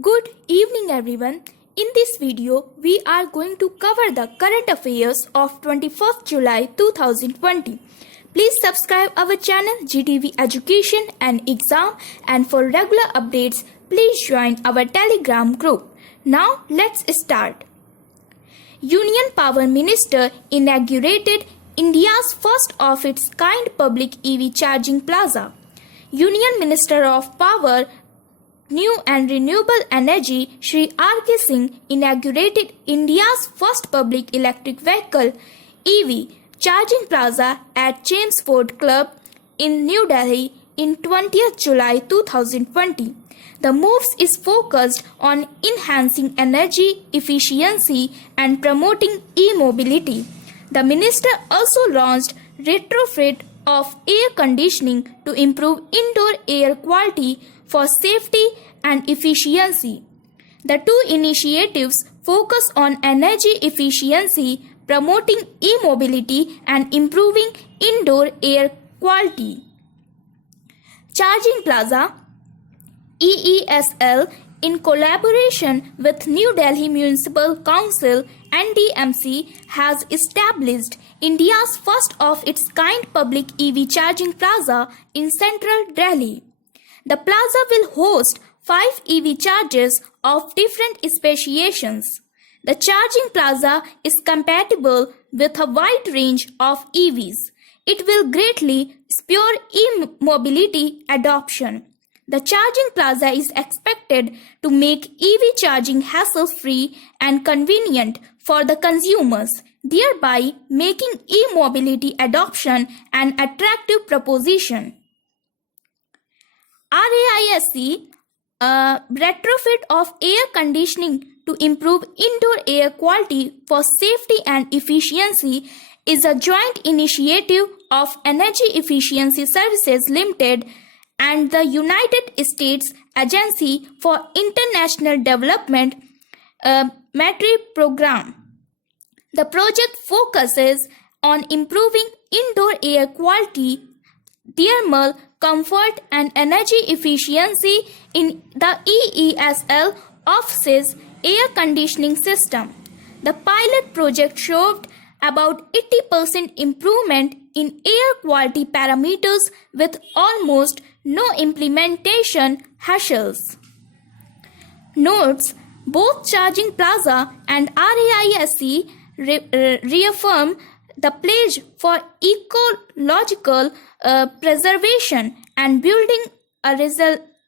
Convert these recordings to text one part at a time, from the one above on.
Good evening everyone. In this video, we are going to cover the current affairs of 21st July 2020. Please subscribe our channel GTV Education and Exam, and for regular updates, please join our Telegram group. Now let's start. Union Power Minister inaugurated India's first of its kind public EV charging plaza. Union Minister of Power, New and Renewable Energy Shri R.K. Singh inaugurated India's first public electric vehicle EV charging plaza at Chelmsford Club in New Delhi in 20th July 2020. The move is focused on enhancing energy efficiency and promoting e-mobility. The minister also launched retrofit of air conditioning to improve indoor air quality for safety and efficiency. The two initiatives focus on energy efficiency, promoting e-mobility, and improving indoor air quality. Charging Plaza EESL, in collaboration with New Delhi Municipal Council NDMC, has established India's first of its kind public EV charging plaza in central Delhi. The plaza will host 5 EV chargers of different specifications. The charging plaza is compatible with a wide range of EVs. It will greatly spur e-mobility adoption. The charging plaza is expected to make EV charging hassle-free and convenient for the consumers, thereby making e-mobility adoption an attractive proposition. RAISC, a retrofit of air conditioning to improve indoor air quality for safety and efficiency, is a joint initiative of Energy Efficiency Services Limited and the United States Agency for International Development MATRI program. The project focuses on improving indoor air quality, thermal comfort, and energy efficiency in the EESL office's air conditioning system. The pilot project showed about 80% improvement in air quality parameters with almost no implementation hassles. Notes: both Charging Plaza and RAISC reaffirm the pledge for ecological preservation and building a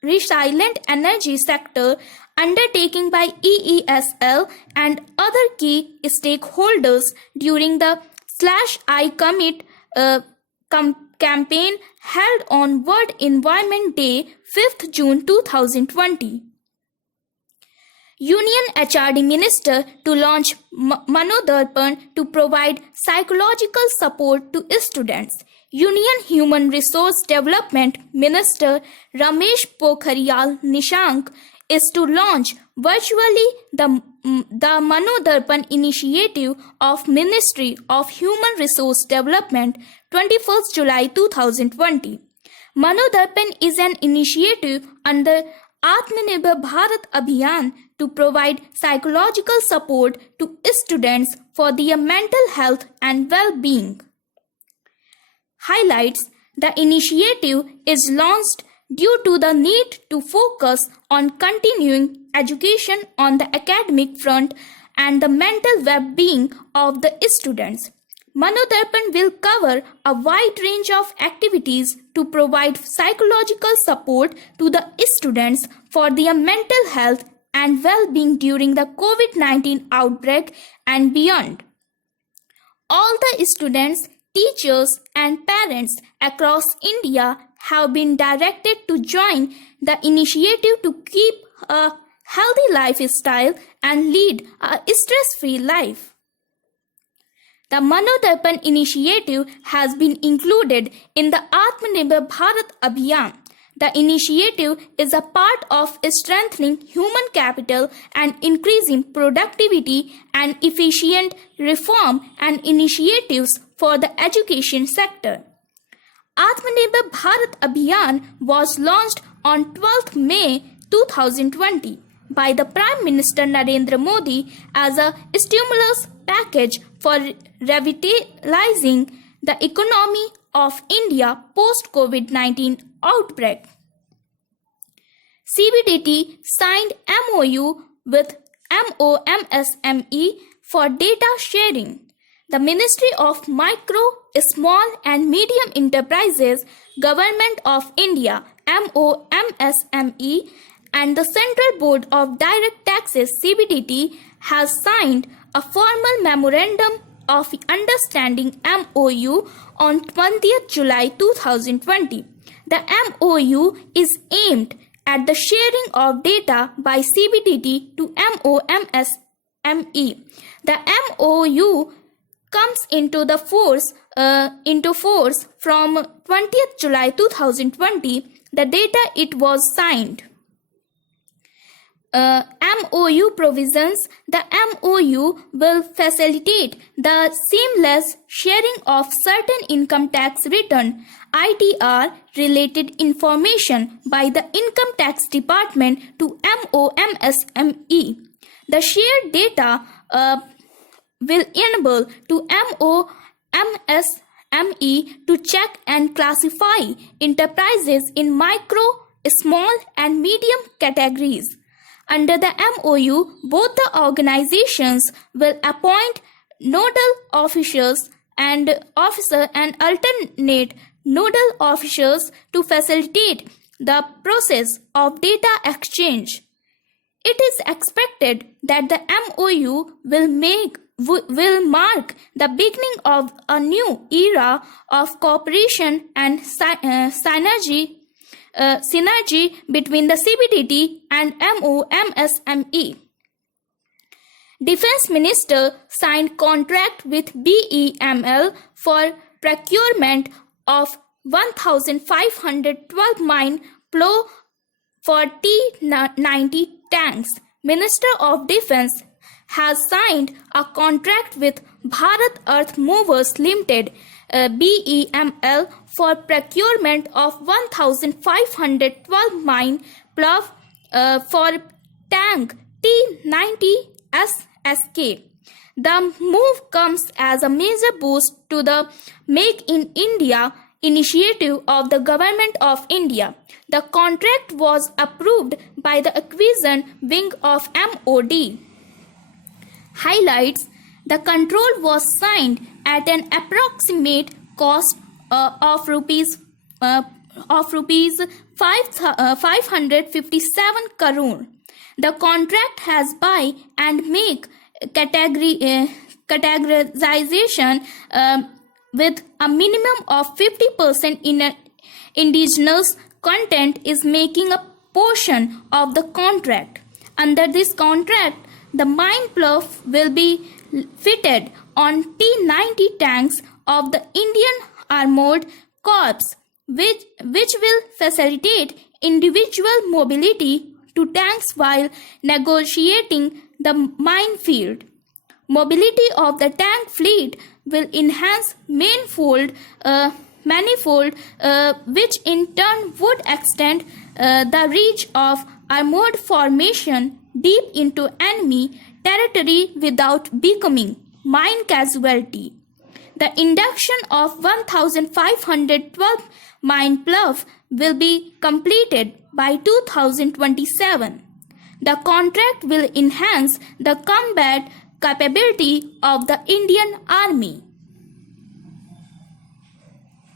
resilient energy sector undertaken by EESL and other key stakeholders during the /I Commit campaign held on World Environment Day 5th June 2020. Union HRD Minister to launch Manodarpan to provide psychological support to students. Union Human Resource Development Minister Ramesh Pokhariyal Nishank is to launch virtually the Manodarpan initiative of Ministry of Human Resource Development 21st July 2020. Manodarpan is an initiative under Atmanirbhar Bharat Abhiyan to provide psychological support to students for their mental health and well-being. Highlights: the initiative is launched due to the need to focus on continuing education on the academic front and the mental well-being of the students. Manodarpan will cover a wide range of activities to provide psychological support to the students for their mental health and well-being during the COVID-19 outbreak and beyond. All the students, teachers, and parents across India have been directed to join the initiative to keep a healthy lifestyle and lead a stress-free life. The Manodarpan initiative has been included in the Atmanirbhar Bharat Abhiyan. The initiative is a part of strengthening human capital and increasing productivity and efficient reform and initiatives for the education sector. Atmanirbhar Bharat Abhiyan was launched on 12th May 2020. by the Prime Minister Narendra Modi as a stimulus package for revitalizing the economy of India post-COVID-19 outbreak. CBDT signed MOU with MOMSME for data sharing. The Ministry of Micro, Small and Medium Enterprises, Government of India MOMSME and the Central Board of Direct Taxes CBDT has signed a formal memorandum of understanding MOU on 20th July 2020. The MOU is aimed at the sharing of data by CBDT to MOMSME. The MOU comes into force from 20th July 2020, the data it was signed. MOU provisions. The MOU will facilitate the seamless sharing of certain income tax return ITR related information by the Income Tax Department to MOMSME. The shared data will enable to MOMSME to check and classify enterprises in micro, small and medium categories. Under the MOU, both the organizations will appoint nodal officers and alternate nodal officers to facilitate the process of data exchange. It is expected that the MOU will mark the beginning of a new era of cooperation and synergy between the CBDT and MOMSME. Defense Minister signed contract with BEML for procurement of 1,512 mine plow for T-90 tanks. Minister of Defense has signed a contract with Bharat Earth Movers Limited BEML for procurement of 1,512 mine plow for tank T-90 SSK. The move comes as a major boost to the Make in India initiative of the Government of India. The contract was approved by the Acquisition Wing of MOD. Highlights: the control was signed at an approximate cost of rupees 557 crore. The contract has buy and make categorization with a minimum of 50% in indigenous content is making a portion of the contract. Under this contract, the mine plough will be fitted on T-90 tanks of the Indian Armored Corps, which will facilitate individual mobility to tanks while negotiating the minefield. Mobility of the tank fleet will enhance manifold, which in turn would extend the reach of armored formation deep into enemy territory without becoming mine casualty. The induction of 1,512 mine plough will be completed by 2027. The contract will enhance the combat capability of the Indian Army.